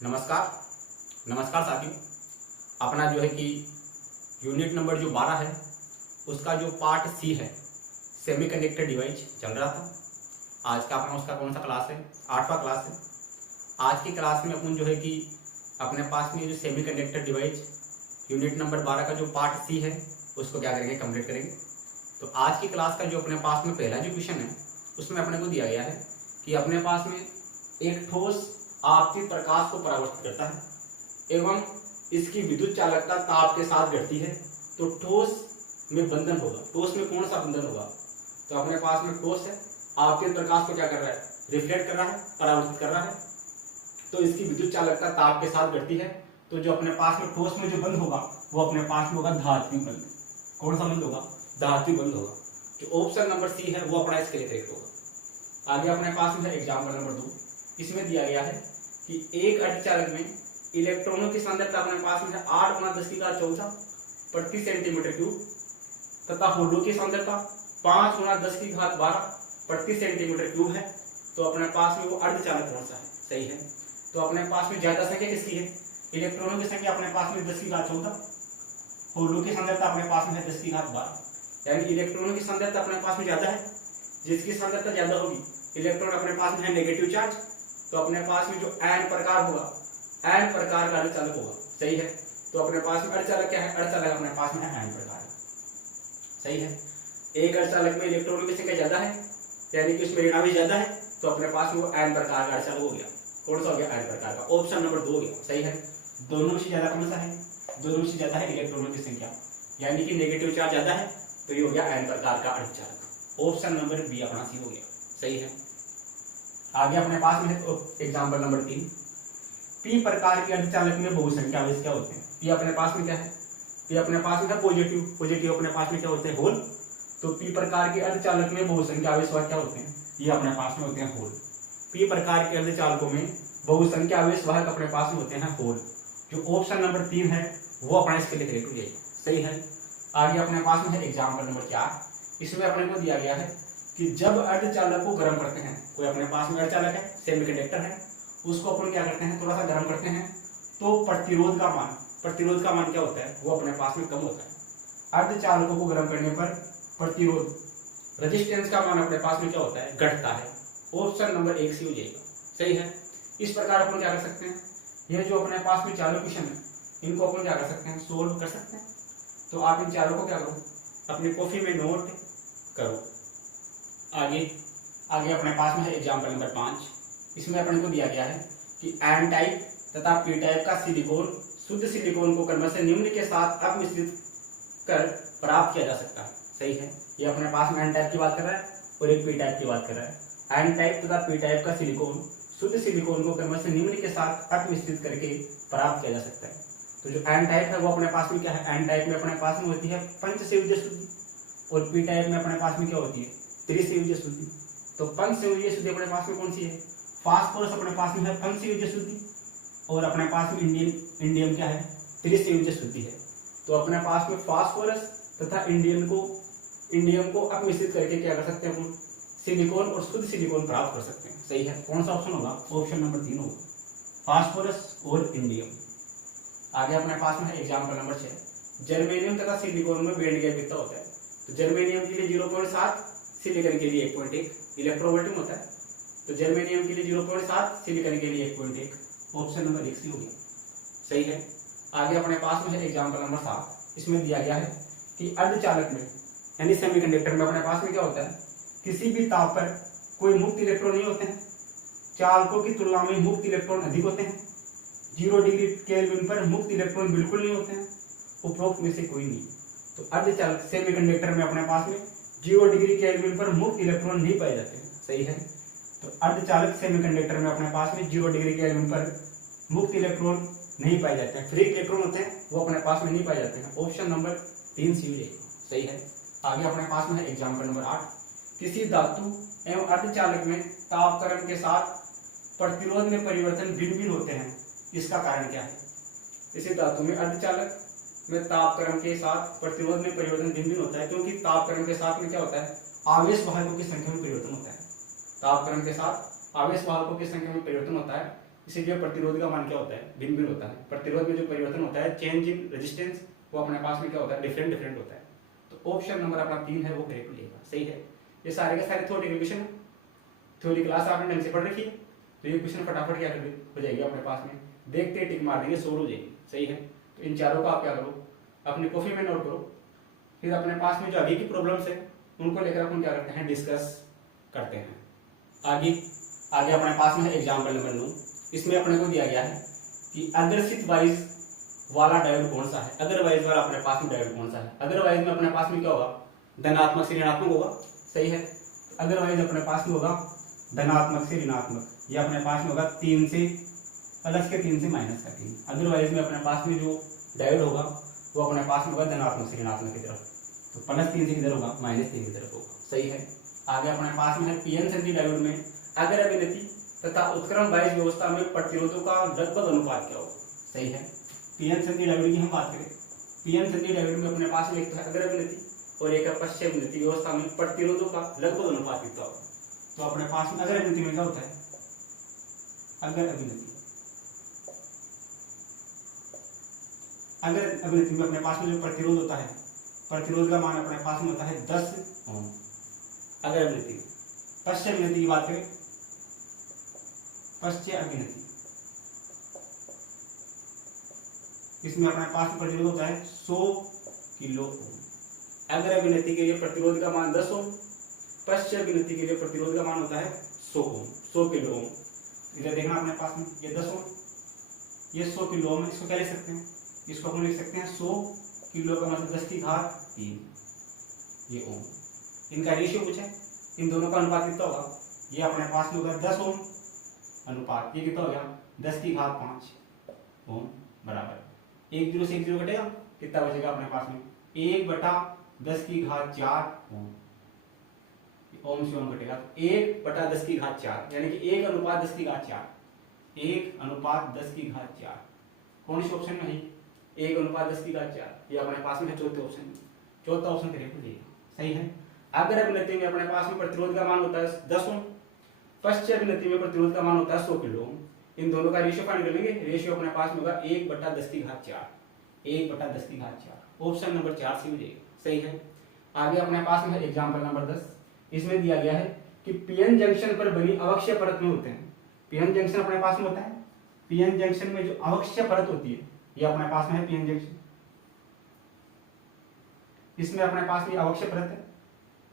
नमस्कार। नमस्कार साथियों, अपना जो है कि यूनिट नंबर जो 12 है उसका जो पार्ट सी है सेमीकंडक्टर डिवाइस चल रहा था। आज का अपना उसका कौन सा क्लास है? 8वां क्लास है। आज की क्लास में अपन जो है कि अपने पास में जो सेमीकंडक्टर डिवाइस यूनिट नंबर 12 का जो पार्ट सी है उसको क्या करेंगे, कंप्लीट करेंगे। तो आज की क्लास का जो अपने पास में पहला जो क्वेश्चन है उसमें अपने को दिया गया है कि अपने पास में एक ठोस आपतित प्रकाश को परावर्तित करता है एवं इसकी विद्युत चालकता ताप के साथ घटती है, तो ठोस में बंधन होगा। ठोस में कौन सा बंधन होगा? तो अपने पास में ठोस है, आपतित प्रकाश को क्या कर रहा है, रिफ्लेक्ट कर रहा है, परावर्तित कर रहा है, तो इसकी विद्युत चालकता ताप के साथ घटती है। तो जो अपने पास में ठोस में जो बंध होगा वो अपने पास में होगा धात्विक बंध। कौन सा बंध होगा? धात्विक बंध होगा। जो ऑप्शन नंबर सी है वो अपना इसके लिए करेक्ट होगा। आगे अपने पास में है एग्जाम्पल नंबर 2। इसमें दिया गया है कि एक अर्धचालक में इलेक्ट्रॉनों की सांद्रता अपने पास में है 8×10⁴ प्रति सेंटीमीटर क्यूब तथा होलों की सांद्रता 5×10⁻12 प्रति सेंटीमीटर क्यूब है। तो अपने पास में वो अर्धचालक कौन सा है? सही है। तो अपने पास में ज्यादा संख्या किसकी है? इलेक्ट्रॉनों की संख्या अपने पास में 10⁻14, होलों की सांद्रता अपने पास में है 10⁻12, यानी इलेक्ट्रॉनों की सांद्रता अपने पास में ज्यादा है। जिसकी सांद्रता ज्यादा होगी, इलेक्ट्रॉन अपने पास में है नेगेटिव चार्ज, तो अपने पास में जो एन प्रकार होगा, एन प्रकार का अर्धचालक होगा। सही है। तो अपने पास में अर्धचालक क्या है? अर्धचालक अपने पास में है एन प्रकार। सही है। एक अर्धचालक में इलेक्ट्रॉनों की संख्या ज्यादा है, यानी कि उसमें ऋणावेश ज्यादा है, तो अपने पास में वो एन प्रकार का अर्धचालक हो गया। कौन सा हो गया? एन प्रकार का। ऑप्शन नंबर 2 हो गया। सही है। दोनों से ज्यादा कौन सा है? दोनों से ज्यादा है इलेक्ट्रॉनों की संख्या, यानी कि नेगेटिव चार्ज ज्यादा है, तो ये हो गया एन प्रकार का अर्धचालक। ऑप्शन नंबर बी अपना सी हो गया। सही है। आगे अपने पास में है एग्जांपल नंबर 3। पी प्रकार के अर्धचालक में बहुसंख्या आवेश क्या होते हैं? पी अपने पास में क्या है? पी अपने पास में है पॉजिटिव। पॉजिटिव अपने पास में क्या होते हैं? होल। तो पी प्रकार के अर्धचालक में बहुसंख्या आवेश वाहक क्या होते हैं? ये अपने पास में होते हैं होल। पी प्रकार के अर्धचालकों में बहुसंख्या आवेश वाहक अपने पास में होते हैं होल। जो ऑप्शन नंबर 3 है वो अपना इसके लिए करेक्ट हो जाएगा। सही है। आगे अपने पास में है एग्जाम्पल नंबर 4। इसमें अपने को दिया गया है कि जब अर्धचालक को गर्म करते हैं, कोई अपने पास में अर्धचालक है, सेमीकंडक्टर है, उसको अपन क्या करते हैं, थोड़ा सा गर्म करते हैं, तो प्रतिरोध का मान क्या होता है? वो अपने पास में कम होता है। अर्धचालकों को गर्म करने पर प्रतिरोध, रेजिस्टेंस का मान अपने पास में क्या होता है? घटता है। ऑप्शन नंबर 1 सी हो जाएगा। सही है। इस प्रकार अपन क्या कर सकते हैं, यह जो अपने पास में चारों क्वेश्चन है इनको अपन क्या कर सकते हैं, सोल्व कर सकते हैं। तो आप इन चारों को क्या करो, अपनी कॉपी में नोट करो। आगे अपने पास में है एग्जाम्पल नंबर 5। इसमें अपने को दिया गया है कि एन टाइप तथा पी टाइप का सिलिकॉन शुद्ध सिलिकॉन को क्रम से निम्न के साथ अपमिश्रित कर प्राप्त किया जा सकता है। सही है। ये अपने पास में एन टाइप की बात कर रहा है और एक पी टाइप की बात कर रहा है। एन टाइप तथा पी टाइप का सिलिकॉन शुद्ध सिलिकॉन को क्रम से निम्न के साथ अपमिश्रित करके प्राप्त किया जा सकता है। तो जो एन टाइप है वो अपने पास में क्या है? एन टाइप में अपने पास में होती है पंचसंयोज्य शुद्धि, और पी टाइप में अपने पास में क्या होती है? त्रिसंयोज्य शुद्धि। तो पंचसंयोज्य शुद्धि अपने पास में कौन सी है? फास्फोरस अपने पास में है पंचसंयोज्य शुद्धि, और अपने पास में इंडियम क्या है? त्रिसंयोज्य शुद्धि है। तो अपने पास में फास्फोरस तथा इंडियम को अपमिश्रित करके क्या कर सकते हैं अपन? सिलिकॉन और शुद्ध सिलिकॉन प्राप्त कर सकते हैं। सही है। कौन सा ऑप्शन होगा? ऑप्शन नंबर 3 होगा, फास्फोरस और इंडियम। आगे अपने पास में है एग्जाम्पल नंबर 6। जर्मेनियम तथा सिलिकॉन में बैंड गैप कितना होता है? तो जर्मेनियम के लिए 0.7, सिलिकॉन के लिए 1.1 इलेक्ट्रोवोल्टिंग होता है। तो जर्मेनियम के लिए 0.7, सिलिकॉन के लिए 1.1। ऑप्शन नंबर 1 सी हो गया। सही है। आगे अपने पास में है एग्जाम्पल नंबर 7। इसमें दिया गया है कि अर्धचालक में यानी सेमीकंडक्टर में अपने पास में क्या होता है? किसी भी ताप पर कोई मुक्त इलेक्ट्रॉन नहीं होते हैं। चालकों की तुलना में मुक्त इलेक्ट्रॉन अधिक होते हैं। 0 डिग्री केल्विन पर मुक्त इलेक्ट्रॉन बिल्कुल नहीं होते हैं। उपरोक्त में से कोई नहीं। तो अर्धचालक सेमीकंडक्टर में अपने पास में 0 डिग्री केल्विन पर मुक्त इलेक्ट्रॉन नहीं पाए जाते हैं। सही है। तो अर्धचालक सेमीकंडक्टर में अपने पास में 0 डिग्री केल्विन पर मुक्त इलेक्ट्रॉन नहीं पाए जाते हैं। फ्री इलेक्ट्रॉन होते हैं वो अपने पास में नहीं पाए जाते हैं। ऑप्शन नंबर 3 सी हो जाएगा। सही है। आगे अपने पास में है एग्जाम्पल नंबर 8। किसी धातु एवं अर्धचालक में तापक्रम के साथ प्रतिरोध में परिवर्तन भिन्न होते हैं, इसका कारण क्या है? किसी धातु में अर्धचालक में तापक्रम के साथ प्रतिरोध में परिवर्तन भिन्न होता है, क्योंकि तापक्रम के साथ में क्या होता है? आवेश वाहकों की संख्या में परिवर्तन होता है। तापक्रम के साथ आवेश वाहकों की संख्या में परिवर्तन होता है, इसीलिए प्रतिरोध का मान क्या होता है, भिन्न भिन्न होता है। प्रतिरोध में जो परिवर्तन होता है, चेंज इन रेजिस्टेंस, वो अपने पास में क्या होता है, डिफरेंट डिफरेंट होता है। तो ऑप्शन नंबर अपना 3 है वो करेक्ट मिलेगा। सही है। ये सारे के सारे थ्योरेटिकल क्वेश्चन है, थ्योरी क्लास आपने ढंग से पढ़ रखी है, तो ये क्वेश्चन फटाफट क्या कर हो जाएगी अपने पास में, देखते टिक मार देंगे, सोल्व हो जाएगी। सही है। तो इन चारों का आप क्या करो, अपनी कॉपी में नोट करो, फिर अपने पास में जो अभी की प्रॉब्लम्स है उनको लेकर अपन क्या करते हैं, डिस्कस करते हैं। आगे अपने पास में है एग्जाम्पल नंबर 9। इसमें अपने को दिया गया है कि अग्रसित वाइज वाला डायोड कौन सा है। अदरवाइज वाला अपने पास में डायोड कौन सा है। अदरवाइज में अपने पास में क्या होगा, धनात्मक से ऋणात्मक होगा। सही है। अदरवाइज अपने पास में होगा धनात्मक से ऋणात्मक, या अपने पास में होगा 3 से प्लस के 3 से माइनस का 3। अदरवाइज में अपने पास में जो डायोड होगा वो अपने पास में होगा धनात्मक से ऋणात्मक की तरफ, तो प्लस 3 से किधर होगा, -3 की तरफ होगा। सही है। आगे अपने पास में है पीएन संधि डायोड में अगर अभिनति तथा उत्क्रम वाइज व्यवस्था में प्रतिरोधों का लगभग अनुपात क्या होगा। सही है। पीएन संधि डायोड की हम बात करें, पीएन संधि डायोड में अपने पास में एक है अगर अभिनति और एक है पश्चिम अभिनति व्यवस्था में प्रतिरोधों का लगभग अनुपात कितना होगा। तो अपने पास में अगर अभिनति में क्या होता है, अगर अभिनति में अपने पास में जो प्रतिरोध होता है, प्रतिरोध का मान अपने पास में होता है 10 ओम। अगर अभिनति में पश्चिम अभिनति की बात करें, पश्चिम अभिनति इसमें अपने पास प्रतिरोध होता है 100 किलो ओम। अगर अभिनति के लिए प्रतिरोध का मान 10 ओम, पश्चिम अभिनति के लिए प्रतिरोध का मान होता है 100 ओम, 100 किलो ओम। इधर देखना अपने पास में ये 10 ओम, ये 100 किलो ओम। इसको क्या लिख सकते हैं, इसको अपन लिख सकते हैं 100 किलो का मतलब 10 की घात 3 ये ओम। इनका रेशियो पूछे, इन दोनों का अनुपात कितना होगा, ये अपने पास में होगा 10 ओम अनुपात, ये कितना हो गया 10 की घात 5 ओम बराबर 1 0 से 1 0 कटेगा, कितना बचेगा अपने पास में 1/10 की घात 4 ओम। ओम से ओम कटेगा 1/10 की घात 4, यानी कि 1 अनुपात 10 की घात 4, 1 अनुपात 10 की घात 4। कौन सी ऑप्शन में है, 1 अनुपात 10 की घात 4, ये अपने पास में है चौथे ऑप्शन में, चौथा ऑप्शन करेक्ट हो जाएगा। सही है। अगर अभिनति में अपने पास में प्रतिरोध का मान होता है 10 ओम, पश्चिम अभिनति में प्रतिरोध का मान होता है 100 किलो ओम। इन दोनों का रेशियो फाइंड कर लेंगे, रेशियो अपने पास में होगा 1/10 की घात 4, 1/10 की घात 4। ऑप्शन नंबर 4 सी हो जाएगा। सही है। आगे अपने पास में है एग्जाम्पल नंबर 10। इसमें दिया गया है कि पीएन जंक्शन पर बनी अवक्षय परत में होते हैं। पीएन जंक्शन अपने पास में होता है, पीएन जंक्शन में जो अवक्षय परत होती है ये अपने पास में है पीएन जंक्शन। इसमें अपने पास में अवक्षय परत है,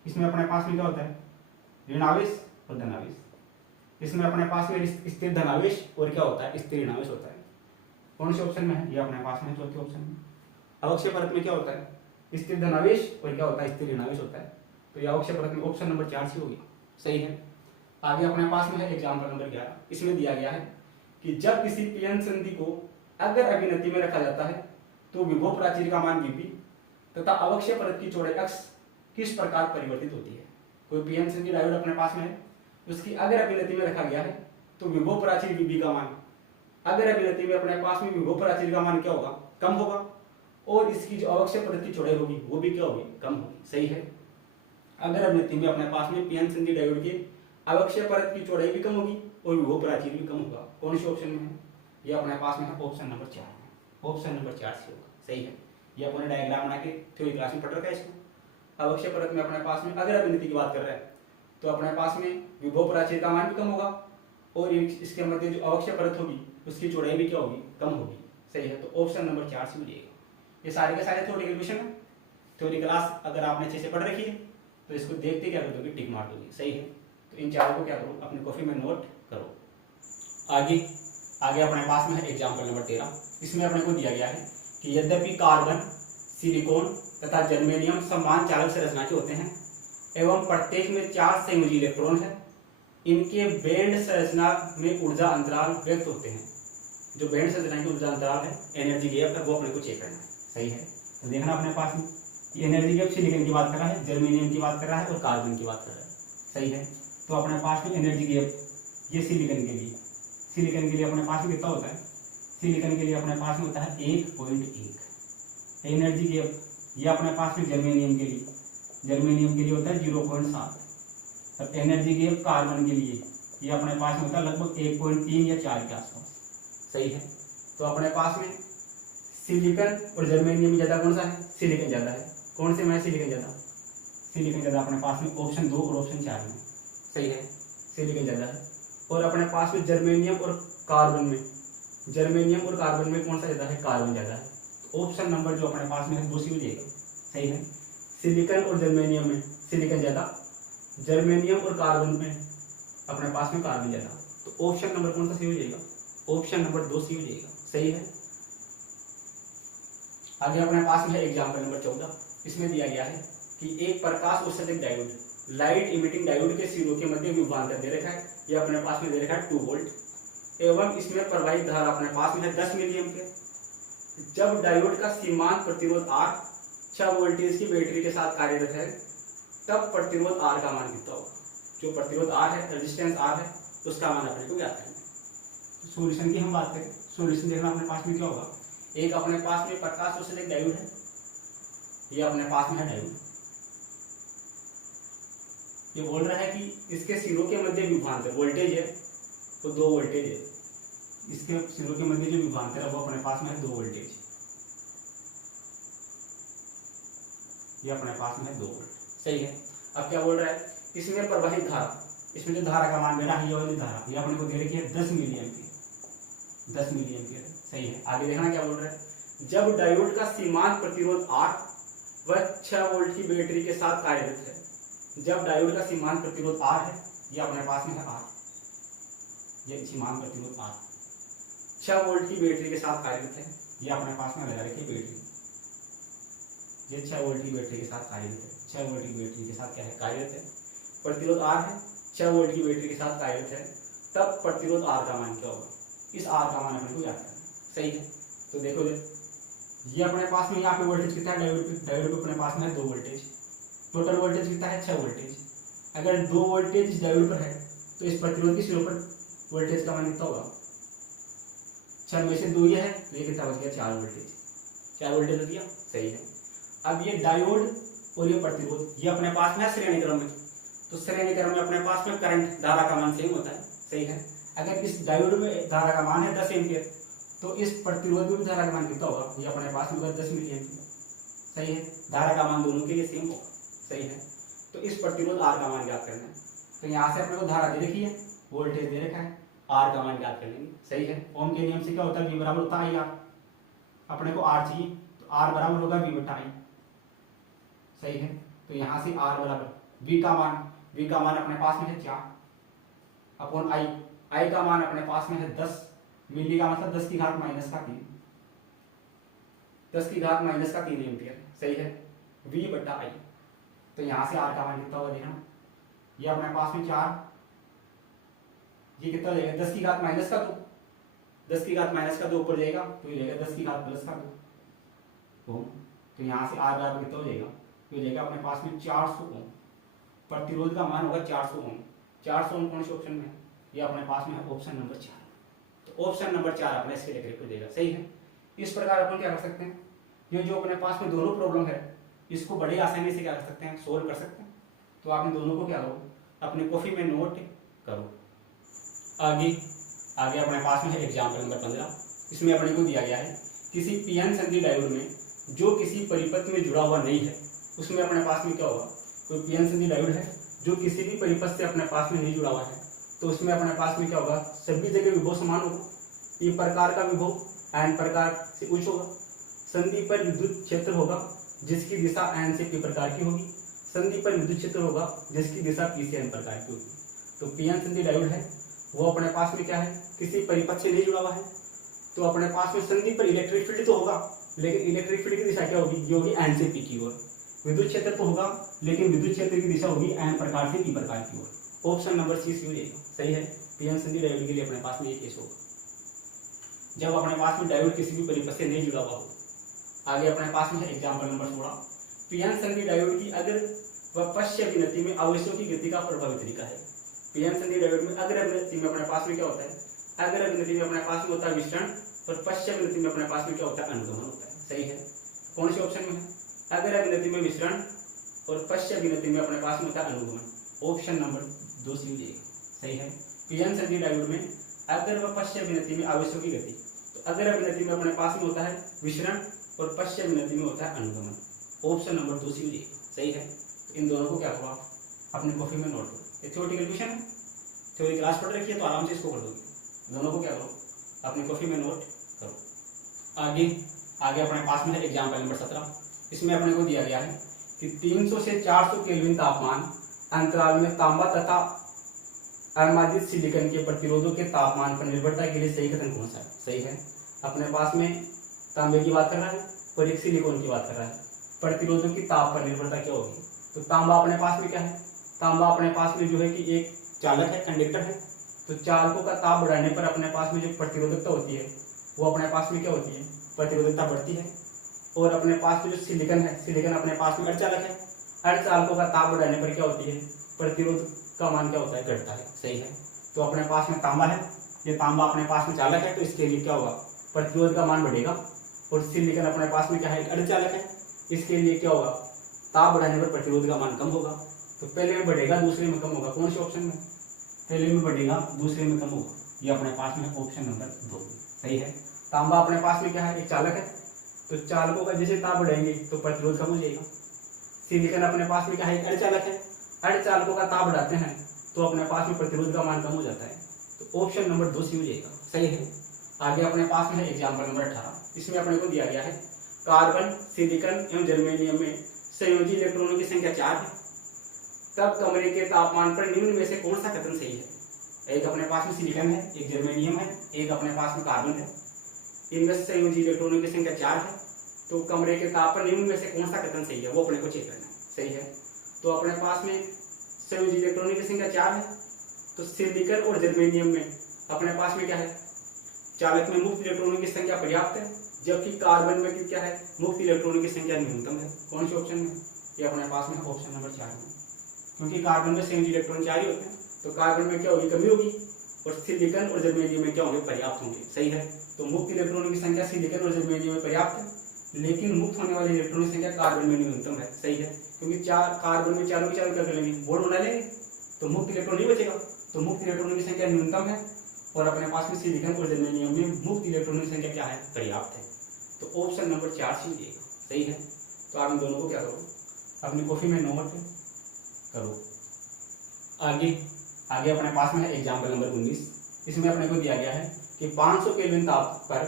इसमें अपने पास में क्या होता है ऋणावेश और धनावेश। इसमें अपने पास में स्थिर धनावेश और क्या होता है स्थिर ऋणावेश होता है। कौन से ऑप्शन में है, ये अपने पास में चौथे ऑप्शन में। अवक्षय परत में क्या होता है स्थिर धनावेश और क्या होता है स्थिर ऋणावेश होता है, तो यह अवक्षय परत में ऑप्शन नंबर 4 सी होगी। सही है। आगे अपने पास में है एग्जाम्पल नंबर 11। इसमें दिया गया है कि जब किसी पीएन संधि को अगर अभिनति में रखा जाता है तो विभव प्राचीर का मान Vb तथा अवक्षय परत की चौड़ाई x किस प्रकार परिवर्तित होती है। कोई पीएन संधि डायोड अपने पास में है, उसकी अगर अभिनति में रखा गया है तो विभव प्राचीर Vb का मान अगर अभिनति में अपने पास में विभव प्राचीर का मान क्या होगा, कम होगा, और इसकी जो अवक्षय परत की चौड़ाई होगी वो भी क्या होगी, कम होगी। सही है। अगर अभिनति में अपने पास में पीएन संधि डायोड के अवक्षय परत की चौड़ाई भी कम होगी और विभव प्राचीर भी कम होगा। कौन से ऑप्शन में है, ये अपने पास में है ऑप्शन नंबर 4 है, ऑप्शन नंबर 4 से होगा। सही है। ये अपने डायग्राम बना के थ्योरी क्लास में पढ़ रखा है इसको। अवक्षय परत में अपने पास में अगर अभिनति की बात कर रहे हैं तो अपने पास में विभव प्राचीर का मान भी कम होगा और इसके मध्य जो अवक्षय परत होगी उसकी चौड़ाई भी क्या होगी, कम होगी। सही है। तो ऑप्शन नंबर 4 से मिलेगा। ये सारे के सारे थ्योरी क्वेश्चन है। थ्योरी क्लास अगर आपने अच्छे से पढ़ रखी है तो इसको देखते क्या कर दोगे, टिक मार दोगे। सही है। तो इन चारों को क्या करो, अपनी कॉपी में नोट करो। आगे अपने पास में है एग्जाम्पल नंबर 13। इसमें अपने को दिया गया है कि यद्यपि कार्बन, सिलिकॉन तथा जर्मेनियम समान चालक संरचना के होते हैं एवं प्रत्येक में 4 संयोजी इलेक्ट्रॉन है, इनके बैंड संरचना में ऊर्जा अंतराल व्यक्त होते हैं। जो बैंड संरचना की ऊर्जा अंतराल है, एनर्जी गैप है, वो अपने को चेक करना है। सही है। तो देखना अपने पास में एनर्जी गैप सिलिकॉन की बात कर रहा है, जर्मेनियम की बात कर रहा है और कार्बन की बात कर रहा है। सही है। तो अपने पास में एनर्जी गैप ये सिलिकॉन के लिए अपने पास में कितना होता है, सिलिकॉन के लिए अपने पास में होता है 1.1। एनर्जी गैप ये अपने पास में जर्मेनियम के लिए होता है 0.7। और एनर्जी गैप कार्बन के लिए ये अपने पास में होता है लगभग 1.3 या 4 के आसपास। सही है। तो अपने पास में सिलिकॉन और जर्मेनियम में ज़्यादा कौन सा है? सिलिकॉन ज़्यादा है। कौन से में सिलिकॉन ज़्यादा? सिलिकॉन ज़्यादा अपने पास में ऑप्शन 2 और ऑप्शन 4 में। सही है, सिलिकॉन ज़्यादा है। और अपने पास में जर्मेनियम और कार्बन में, जर्मेनियम और कार्बन में कौन सा ज़्यादा है? कार्बन ज़्यादा है। तो ऑप्शन नंबर जो अपने पास में है वो सी हो जाएगा। सही है, सिलिकॉन और जर्मेनियम में सिलिकॉन ज़्यादा, जर्मेनियम और कार्बन में अपने पास में कार्बन ज़्यादा। तो ऑप्शन नंबर कौन सा सी हो जाएगा? ऑप्शन नंबर 2 सी हो जाएगा। सही है। आगे अपने पास में है एग्जाम्पल नंबर 14। इसमें दिया गया है कि एक प्रकाश उत्सर्जक डायोड, लाइट इमिटिंग डायोड के सिरों के मध्य विभवांतर दे रखा है। ये अपने पास में दे रखा है 2 वोल्ट एवं इसमें प्रवाहित धारा अपने पास में है 10 मिली एम्पीयर। जब डायोड का सीमांत प्रतिरोध R 6 वोल्टेज की बैटरी के साथ कार्यरत है तब प्रतिरोध R का मान कितना होगा? जो प्रतिरोध R है, रेजिस्टेंस R है, उसका मान अपने को ज्ञात करना है। सॉल्यूशन की हम बात करें, सॉल्यूशन देखना अपने पास में क्या होगा। एक अपने पास में प्रकाश उत्सर्जक डायोड है, ये अपने पास में है डायोड। ये बोल रहा है कि इसके सिरों के मध्य विभवांतर वोल्टेज है तो 2 वोल्टेज है। इसके सिरों के मध्य जो विभवांतर है वो अपने पास में है 2 वोल्टेज। ये अपने पास में है 2 वोल्ट। सही है। अब क्या बोल रहा है? इसमें प्रवाहित धारा, इसमें जो धारा का मान दे रहा है ये वाली धारा, ये अपने को दे रखी है 10 मिली एम्पीयर। 10 milli ampere. सही है। आगे देखना क्या बोल रहा है। जब डायोड का सीमांत प्रतिरोध R वह 6 वोल्ट की बैटरी के साथ कार्यरत है। जब डायोड का सीमांत प्रतिरोध R है, ये अपने पास में है R, ये सीमांत प्रतिरोध R 6 वोल्ट की बैटरी के साथ कार्यरत है। ये अपने पास में लगा रखी है बैटरी, ये 6 वोल्ट की बैटरी के साथ कार्यरत है। 6 वोल्ट की बैटरी के साथ क्या है? कार्यरत है। प्रतिरोध R है, 6 वोल्ट की बैटरी के साथ कार्यरत है, तब प्रतिरोध R का मान क्या होगा? इस R का मान अपने को याद करना है। सही है। तो देखो ये अपने पास में यहाँ पे वोल्टेज कितना है डायोड पे? डायोड पे अपने पास में है 2 वोल्टेज। टोटल वोल्टेज कितना है? 6 वोल्टेज। अगर 2 वोल्टेज डायोड पर है तो इस प्रतिरोध की सिरों पर वोल्टेज का मान कितना होगा? 6 में से 2 ये है तो ये कितना बच गया? 4 वोल्टेज। 4 वोल्टेज हो गया। सही है। अब ये डायोड और ये प्रतिरोध ये अपने पास में है श्रेणी क्रम में, तो श्रेणी क्रम में अपने पास में करंट धारा का मान सेम होता है। सही है। अगर इस डायोड में धारा का मान है 10 एम्पीयर तो इस प्रतिरोध में भी धारा का मान कितना होगा? ये अपने पास में होगा 10 मिली एम्पीयर। सही है। धारा का मान दोनों के लिए सेम होगा। सही है। तो इस प्रतिरोध R का मान ज्ञात करना है। तो यहाँ से अपने को धारा दे रखी है, वोल्टेज दे रखा है, R का मान ज्ञात कर लेंगे। सही है। ओम के नियम से क्या होता है? V बराबर होता है IR। अपने को R चाहिए तो R बराबर होगा V बटा I। सही है। तो यहाँ से R बराबर V का मान अपने पास में है 4 अपॉन I का मान अपने पास में है 10 मिली का मतलब 10 की घात माइनस का 3, 10 की घात माइनस का 3 एम्पीयर। सही है। V बटा I। तो यहाँ से R का मान कितना होगा देखना, ये अपने पास में 4, ये कितना हो जाएगा? 10 की घात माइनस का 2, 10 की घात माइनस का 2 ऊपर जाएगा तो ये जाएगा 10 की घात प्लस का 2 ओम। तो यहाँ से R बराबर कितना हो जाएगा? तो जाएगा अपने पास में 400 ओम। प्रतिरोध का मान होगा 400 ओम। 400 ओम कौन से ऑप्शन में है? ये अपने पास में है ऑप्शन नंबर 4। तो ऑप्शन नंबर 4 अपने इसके लिए को देगा। सही है। इस प्रकार अपन क्या कर सकते हैं, ये जो अपने पास में दोनों प्रॉब्लम है इसको बड़े आसानी से क्या कर सकते हैं? सोल्व कर सकते हैं। तो आपने दोनों को क्या करो, अपनी कॉपी में नोट करो। आगे अपने पास में है एग्जाम्पल नंबर 15। इसमें अपने को दिया गया है किसी पीएन संधि डायोड में जो किसी परिपथ में जुड़ा हुआ नहीं है, उसमें अपने पास में क्या होगा? कोई पीएन संधि डायोड है जो किसी भी परिपथ से अपने पास में नहीं जुड़ा हुआ है, तो उसमें अपने पास में क्या होगा? सभी जगह विभव समान होगा। पी प्रकार का विभव एन प्रकार से उच्च होगा। संधि पर विद्युत क्षेत्र होगा जिसकी दिशा एन से पी प्रकार की होगी। संधि पर विद्युत क्षेत्र होगा जिसकी दिशा पी से एन प्रकार की होगी। तो पीएन संधि डायोड है वो अपने पास में क्या है? किसी परिपथ से नहीं जुड़ा हुआ है, तो अपने पास में संधि पर इलेक्ट्रिक फील्ड तो होगा लेकिन इलेक्ट्रिक फील्ड की दिशा क्या होगी? ये होगी एन से पी की ओर। विद्युत क्षेत्र तो होगा लेकिन विद्युत क्षेत्र की दिशा होगी एन प्रकार से पी प्रकार की ओर। ऑप्शन नंबर सी हो जाएगा। सही है। पीएन संधि डायोड के लिए अपने पास में ये केस होगा जब अपने पास में डायोड किसी भी परिपथ से नहीं जुड़ा हुआ हो। आगे अपने पास में है एग्जाम्पल नंबर 16। पीएन संधि डायोड की अग्र व पश्च विनति में आवेशों की गति का प्रभावी तरीका है। पीएन संधि डायोड में अग्र विनति में अपने पास में क्या होता है? अग्र विनति में अपने पास में होता है विस्तरण और पश्च विनति में अपने पास में क्या होता है? अनुगमन होता है। सही है। कौन से ऑप्शन में है? अग्र विनति में विस्तरण और पश्च विनति में अपने पास में होता है अनुगमन। ऑप्शन नंबर 2 सी हो जाएगा। सही है। पीएन सल्फेट डायोड में अगर वह पश्च अभिनति में आवेशों की गति, तो अगर अभिनति में अपने पास में होता है विसरण और पश्च अभिनति में होता है अनुगमन। ऑप्शन नंबर 2 सी सही है। तो इन दोनों को क्या करो आप अपने कॉपी में नोट करो। ये थ्योरेटिकल क्वेश्चन है, थ्योरी क्लास पढ़ रखी है तो आराम से इसको कर दोगे। दोनों को क्या करो अपनी कॉपी में नोट करो। आगे अपने पास में है एग्जाम्पल नंबर 17। इसमें अपने को दिया गया है कि 300 से 400 केल्विन तापमान अंतराल में तांबा तथा अमादित सिलिकॉन के प्रतिरोधों के तापमान पर निर्भरता के लिए सही कथन कौन सा है। सही है, अपने पास में तांबे की बात कर रहा है और एक सिलिकॉन की बात कर रहा है। प्रतिरोधों की ताप पर निर्भरता क्या होगी, तो तांबा अपने पास में क्या है, तांबा अपने पास में जो है कि एक चालक है, कंडक्टर है। तो चालकों का ताप बढ़ाने पर अपने पास में जो प्रतिरोधकता होती है वो अपने पास में क्या होती है, प्रतिरोधकता बढ़ती है। और अपने पास में जो सिलिकॉन है, सिलिकॉन अपने पास में अर्धचालक है। अर्धचालकों का ताप बढ़ाने पर क्या होती है, प्रतिरोध का मान क्या होता है, घटता है। सही है, तो अपने पास में तांबा है, ये तांबा अपने पास में चालक है, तो इसके लिए क्या होगा, प्रतिरोध का मान बढ़ेगा। और सिलिकॉन अपने पास में क्या है, अर्धचालक है, इसके लिए क्या होगा, ताप बढ़ाने पर प्रतिरोध का मान कम होगा। तो पहले में बढ़ेगा, दूसरे में कम होगा। कौन से ऑप्शन में, पहले में बढ़ेगा, दूसरे में कम होगा। ये अपने पास में ऑप्शन नंबर 2 सही है। तांबा अपने पास में क्या है, एक चालक है, तो चालकों का जैसे ताप बढ़ाएंगे तो प्रतिरोध कम हो जाएगा। सिलिकॉन अपने पास में क्या है, एक अर्धचालक है, अर्धचालकों का ताप बढ़ाते हैं तो अपने पास में प्रतिरोध का मान कम हो जाता है। तो ऑप्शन नंबर 2 सी हो जाएगा। सही है। आगे अपने पास में है एग्जाम्पल नंबर 18। इसमें अपने को दिया गया है कार्बन, सिलिकॉन एवं जर्मेनियम में संयोजी इलेक्ट्रॉनों की संख्या 4 है। तब कमरे के तापमान पर निम्न में से कौन सा कथन सही है। एक अपने पास में सिलिकॉन है, एक जर्मेनियम है, एक अपने पास में कार्बन है। इनमें संयोजी इलेक्ट्रॉनों की संख्या 4 है। तो कमरे के ताप पर निम्न में से कौन सा कथन सही है वो अपने को चेक करना है। सही है, तो अपने पास में संयोजी इलेक्ट्रॉनों की संख्या 4 है। तो सिलिकॉन और जर्मेनियम में अपने पास में क्या है, चालक में मुक्त इलेक्ट्रॉनों की संख्या पर्याप्त है, जबकि कार्बन में क्या है, मुक्त इलेक्ट्रॉनों की संख्या न्यूनतम है। कौन से ऑप्शन में, ये अपने पास में ऑप्शन नंबर 4 में, क्योंकि कार्बन में संयोजी इलेक्ट्रॉन 4 ही होते हैं। तो कार्बन में क्या होगी, कमी होगी, और सिलिकॉन और जर्मेनियम में क्या होंगे, पर्याप्त होंगे। सही है, तो मुक्त इलेक्ट्रॉनों की संख्या सिलिकॉन और जर्मेनियम में पर्याप्त है, लेकिन मुक्त होने वाली इलेक्ट्रॉनों की संख्या कार्बन में न्यूनतम है। सही है, क्योंकि कार्बन में चारों की चारों क्या कर लेंगे, बॉन्ड बना लेंगे, तो मुक्त इलेक्ट्रॉन नहीं बचेगा। तो मुक्त इलेक्ट्रॉनों की संख्या न्यूनतम है, और अपने पास में सिलिकॉन और जर्मेनियम में मुक्त इलेक्ट्रॉनों की संख्या क्या है, पर्याप्त है। तो ऑप्शन नंबर 4 सी मिलेगा। सही है, तो आप इन दोनों को क्या करो, अपनी कॉपी में नोट करो। आगे अपने पास में है एग्जाम्पल नंबर 19। इसमें अपने को दिया गया है कि 500 केल्विन ताप पर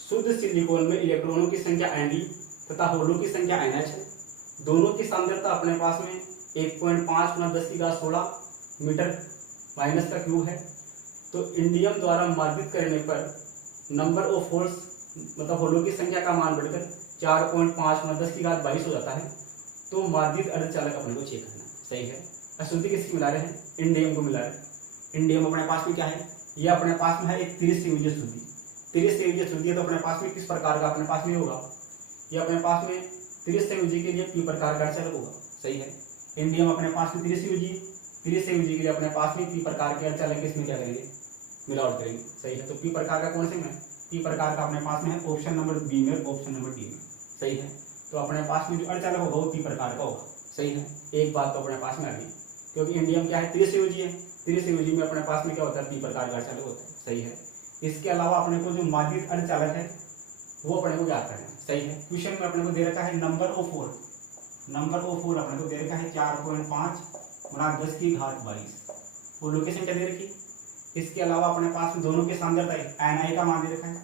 शुद्ध सिलिकॉन में इलेक्ट्रॉनों की संख्या Nd तथा होलों की संख्या NH है। दोनों की सांद्रता अपने पास में 1.5 × 10⁻16 मीटर माइनस का क्यूब है। तो इंडियम द्वारा मार्जित करने पर नंबर ऑफ होल्स मतलब होलों की संख्या का मान बढ़कर 4.5 × 10⁻22 हो जाता है। तो मार्जित अर्धचालक अपने को चेक करना है। सही है, अशुद्धि किसकी मिला रहे हैं, इंडियम को मिला रहे हैं। इंडियम अपने पास में क्या है, ये अपने पास में है एक 30 संयोजी शुद्धि। 30 संयोजी शुद्धि है, तो अपने पास में किस प्रकार का अपने पास में होगा, ये अपने पास में 30 संयोजी के लिए पी प्रकार का अर्धचालक होगा। सही है, इंडियम अपने पास में 30 संयोजी, 30 संयोजी के लिए अपने पास में पी प्रकार के अर्धचालक इसमें क्या करेंगे, मिलावट करेंगे। सही है, तो पी प्रकार का कौन से में, पी प्रकार का अपने पास में है ऑप्शन नंबर बी में, ऑप्शन नंबर डी में। सही है, तो अपने पास में जो अर्धचालक होगा वो पी प्रकार का होगा। सही है, एक बात तो अपने पास में आ गई, क्योंकि इंडियम क्या है, 30 संयोजी है, 30 संयोजी में अपने पास में क्या होता है, पी प्रकार का अर्धचालक होता है। सही है, इसके अलावा अपने को जो मार्जित अर्धचालक है वो अपने को ज्ञात करना है। सही है, क्वेश्चन में अपने को दे रखा है number of hole, number of hole अपने को दे रखा है 4.5 × 10⁻22 होलों की संख्या दे रखी। इसके अलावा अपने पास में दोनों के सांद्रता Ni का मान दे रखा है,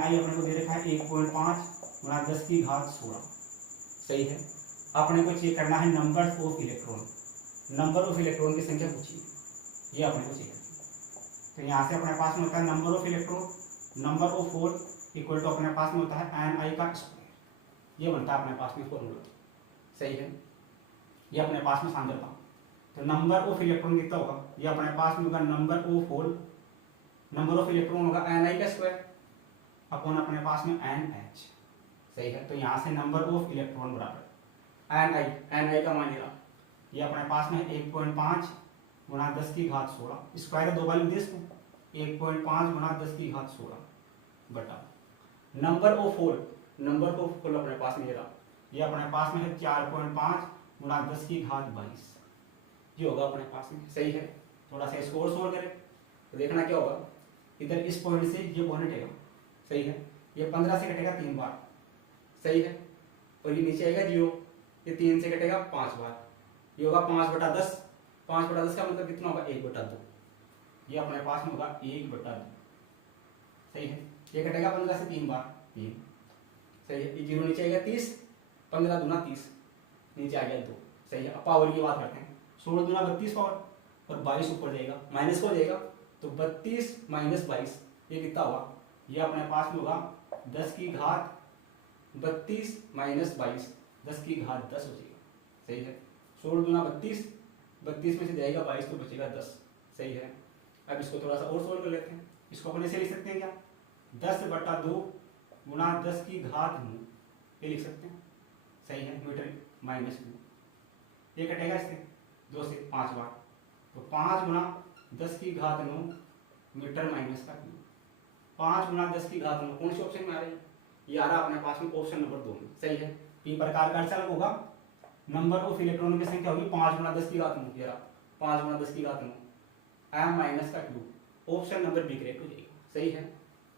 Ni अपने को दे रखा है 1.5 × 10⁻16। सही है, अपने को चेक करना है number of electron, number of electron की संख्या पूछी है, ये अपने को चेक करना है। तो यहाँ से अपने पास में होता है number of electron, number of hole equal to अपने पास में होता है Ni का स्क्वायर, ये बनता है अपने पास में फॉर्मूला। सही है, ये अपने पास में सांद्रता। तो नंबर ऑफ इलेक्ट्रॉन कितना होगा, ये अपने पास में होगा number of hole, number of electron होगा Ni का स्क्वायर अपॉन अपने पास में NH। सही है, तो यहाँ से नंबर ऑफ इलेक्ट्रॉन बराबर Ni का मान ये अपने पास में 1.5 × 10⁻16 स्क्वायर दो वैल्यू दे इसको, 1.5 × 10⁻16 बटा number of hole, number of hole अपने पास में ये अपने पास में है 4.5 × 10⁻22 ये होगा अपने पास में। सही है, थोड़ा सा इसको और सोल्व करें तो देखना क्या होगा, इधर इस पॉइंट से ये पॉइंट है, सही है, ये 15 से कटेगा 3 बार, सही है, और ये नीचे आएगा 0, ये 3 से कटेगा 5 बार, ये होगा 5/10। 5/10 का मतलब कितना होगा, 1/2। ये अपने पास में होगा 1/2, सही है। ये कटेगा 15 से 3 बार, 3, सही है। ये 0 नीचे आएगा 30, 15 दूना 30, नीचे आ गया 2, सही है। अब पावर की बात करते हैं, 16 दूना 32 पावर, और 22 ऊपर जाएगा, माइनस को जाएगा, तो 32 - 22 ये कितना होगा, ये अपने पास में होगा 10 की घात 32 - 22, 10 की घात 10 हो जाएगा, सही है। 16 दूना 32, 32 में से जाएगा 22 तो बचेगा 10, सही है। अब इसको थोड़ा सा और सोल्व कर लेते हैं, इसको अपन ऐसे लिख सकते हैं क्या, 10/2 गुना 10 की घात 9, ये लिख सकते हैं, सही है, मीटर -2। ये कटेगा इससे 2 से 5 बार, तो 5 गुना 10 की घात 9 मीटर माइनस का क्यूब। 5 गुना 10 की घात 9 कौन से ऑप्शन में आ रही है, ये आ रहा अपने पास में ऑप्शन नंबर 2 में, सही है। पी प्रकार का अर्थ होगा, नंबर ऑफ इलेक्ट्रॉनों की संख्या होगी 5 गुना 10 की घात 9, ये रहा 5 गुना 10 की घात 9 m माइनस का cube, option number B correct हो जाएगा, सही है।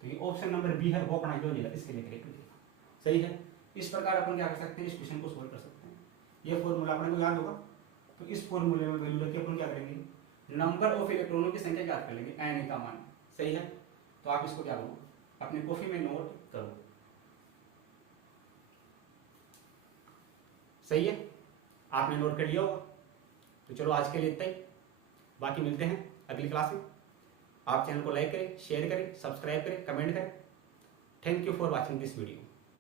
तो ये ऑप्शन नंबर बी है वो अपना जो हो जाएगा, इसके लिए करेक्ट हो जाएगा, सही है। इस प्रकार अपन क्या कर सकते हैं, इस क्वेश्चन को सोल्व कर सकते हैं। ये फॉर्मूला अपने को याद होगा, तो इस फॉर्मूले में वैल्यू रख के अपन क्या करेंगे, नंबर ऑफ इलेक्ट्रॉनों की संख्या ज्ञात कर लेंगे, n का मान, सही है। तो आप इसको क्या करो, अपनी कॉपी में नोट करो, सही है। आपने नोट कर लिया होगा, तो चलो आज के लिए इतना ही, बाकी मिलते हैं अगली क्लास में। आप चैनल को लाइक करें, शेयर करें, सब्सक्राइब करें, कमेंट करें। Thank you for watching this video.